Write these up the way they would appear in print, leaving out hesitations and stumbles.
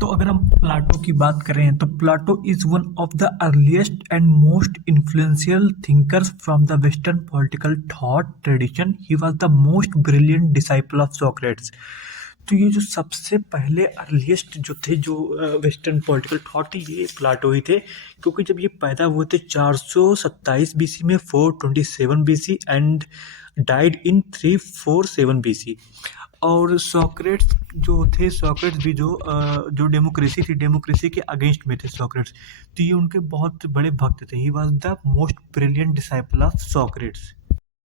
तो अगर हम प्लाटो की बात करें तो Plato is one of the earliest and most influential thinkers from the western political thought tradition. He was the most brilliant disciple of Socrates. तो ये जो सबसे पहले अर्लीस्ट जो थे जो वेस्टर्न पॉलिटिकल थॉट थे ये प्लाटो ही थे, क्योंकि जब ये पैदा हुए थे 427 बीसी में 427 BC and died in 347 BC. और सॉक्रेट्स जो थे, सॉक्रेट्स भी जो डेमोक्रेसी थी, डेमोक्रेसी के अगेंस्ट में थे सॉक्रेट्स। तो ये उनके बहुत बड़े भक्त थे। He was the most brilliant disciple of Socrates.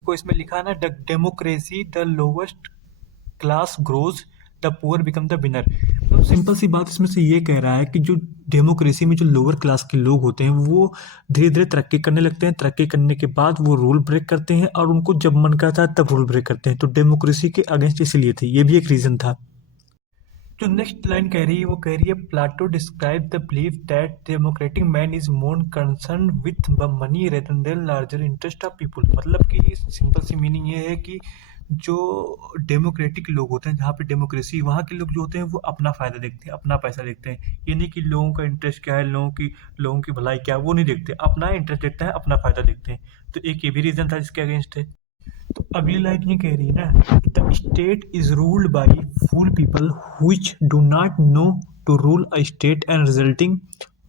को इसमें लिखा ना, the democracy the lowest class grows, the poor become the winner. तो सिंपल सी बात इसमें से ये कह रहा है कि जो डेमोक्रेसी में जो लोअर क्लास के लोग होते हैं वो धीरे धीरे तरक्की करने लगते हैं। तरक्की करने के बाद वो रूल ब्रेक करते हैं और उनको जब मन करता है तब रूल ब्रेक करते हैं। तो डेमोक्रेसी के अगेंस्ट इसलिए थे, ये भी एक रीज़न था। जो नेक्स्ट लाइन कह रही है वो कह रही है, Plato describe the belief that democratic man is more concern with the money rather than larger interest of people. मतलब कि सिंपल सी मीनिंग ये है कि जो डेमोक्रेटिक लोग होते हैं, जहाँ पे डेमोक्रेसी, वहाँ के लोग जो होते हैं वो अपना फ़ायदा देखते हैं, अपना पैसा देखते हैं। ये नहीं कि लोगों का इंटरेस्ट क्या है, लोगों की भलाई क्या है, वो नहीं देखते। अपना इंटरेस्ट देखते हैं, अपना फ़ायदा देखते हैं। तो एक ये भी रीज़न था जिसके अगेंस्ट है। तो अगली लाइन ये कह रही है ना, the state is ruled by fool people which do not know to rule a state and resulting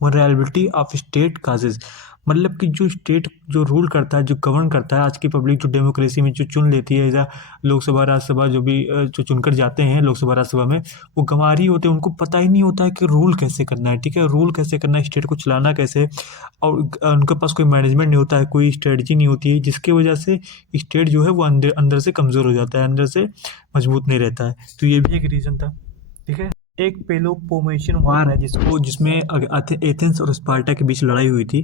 vulnerability of state causes. मतलब कि जो स्टेट जो रूल करता है, जो गवर्न करता है, आज की पब्लिक जो डेमोक्रेसी में जो चुन लेती है, या लोकसभा राज्यसभा जो भी जो चुनकर जाते हैं लोकसभा राज्यसभा में, वो गंवार ही होते हैं। उनको पता ही नहीं होता है कि रूल कैसे करना है। ठीक है, रूल कैसे करना है, स्टेट को चलाना कैसे है। और उनके पास कोई मैनेजमेंट नहीं होता है, कोई स्ट्रेटजी नहीं होती है, जिसकी वजह से स्टेट जो है वो अंदर अंदर से कमज़ोर हो जाता है, अंदर से मजबूत नहीं रहता है। तो ये भी एक रीज़न था। ठीक है। एक पेलोपोनेशियन वार है जिसमें एथेंस और स्पार्टा के बीच लड़ाई हुई थी।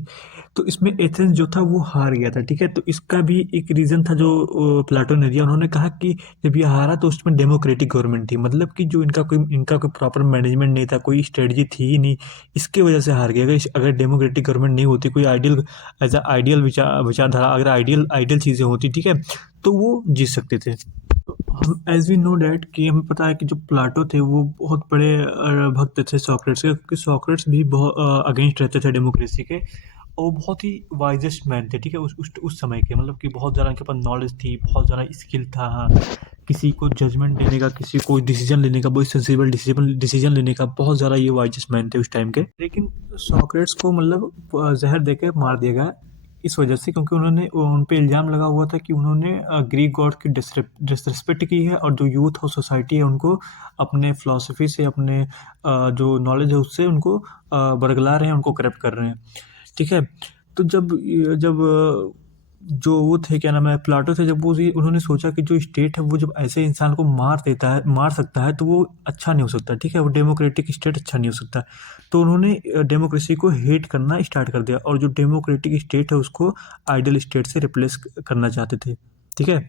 तो इसमें एथेंस जो था वो हार गया था। ठीक है, तो इसका भी एक रीज़न था जो प्लाटो ने दिया। उन्होंने कहा कि जब ये हारा तो उसमें डेमोक्रेटिक गवर्नमेंट थी, मतलब कि जो इनका कोई प्रॉपर मैनेजमेंट नहीं था, कोई स्ट्रेटजी थी ही नहीं, इसके वजह से हार गया। अगर डेमोक्रेटिक गवर्नमेंट नहीं होती, कोई आइडियल एज आइडियल विचारधारा, अगर आइडियल आइडियल चीज़ें होती, ठीक है, तो वो जीत सकते थे। तो हम एज वी नो डैट कि हमें पता है कि जो प्लाटो थे वो बहुत बड़े भक्त थे सॉक्रेट्स के, क्योंकि सॉक्रेट्स भी बहुत अगेंस्ट रहते थे डेमोक्रेसी के। और वो बहुत ही वाइजेस्ट मैन थे। ठीक है, उस समय के, मतलब कि बहुत ज़्यादा उनके पास नॉलेज थी, बहुत ज़्यादा स्किल था। हाँ, किसी को जजमेंट देने का, किसी को डिसीजन लेने का, बहुत सेंसिबल डिसीजन लेने का, बहुत ज़्यादा ये वाइजेस्ट मैन थे उस टाइम के। लेकिन सॉक्रेट्स को मतलब जहर दे के मार दिया गया इस वजह से, क्योंकि उन्होंने उन पे इल्ज़ाम लगा हुआ था कि उन्होंने ग्रीक गॉड की डिसरिस्पेक्ट की है, और जो यूथ और सोसाइटी है उनको अपने फ़िलॉसफ़ी से, अपने जो नॉलेज है उससे उनको बरगला रहे हैं, उनको करप्ट कर रहे हैं। ठीक है? तो जब जो वो थे, क्या नाम है, प्लाटो थे, जब वो ये उन्होंने सोचा कि जो स्टेट है वो जब ऐसे इंसान को मार सकता है तो वो अच्छा नहीं हो सकता। ठीक है? वो डेमोक्रेटिक स्टेट अच्छा नहीं हो सकता। तो उन्होंने डेमोक्रेसी को हेट करना स्टार्ट कर दिया, और जो डेमोक्रेटिक स्टेट है उसको आइडियल स्टेट से रिप्लेस करना चाहते थे। ठीक है?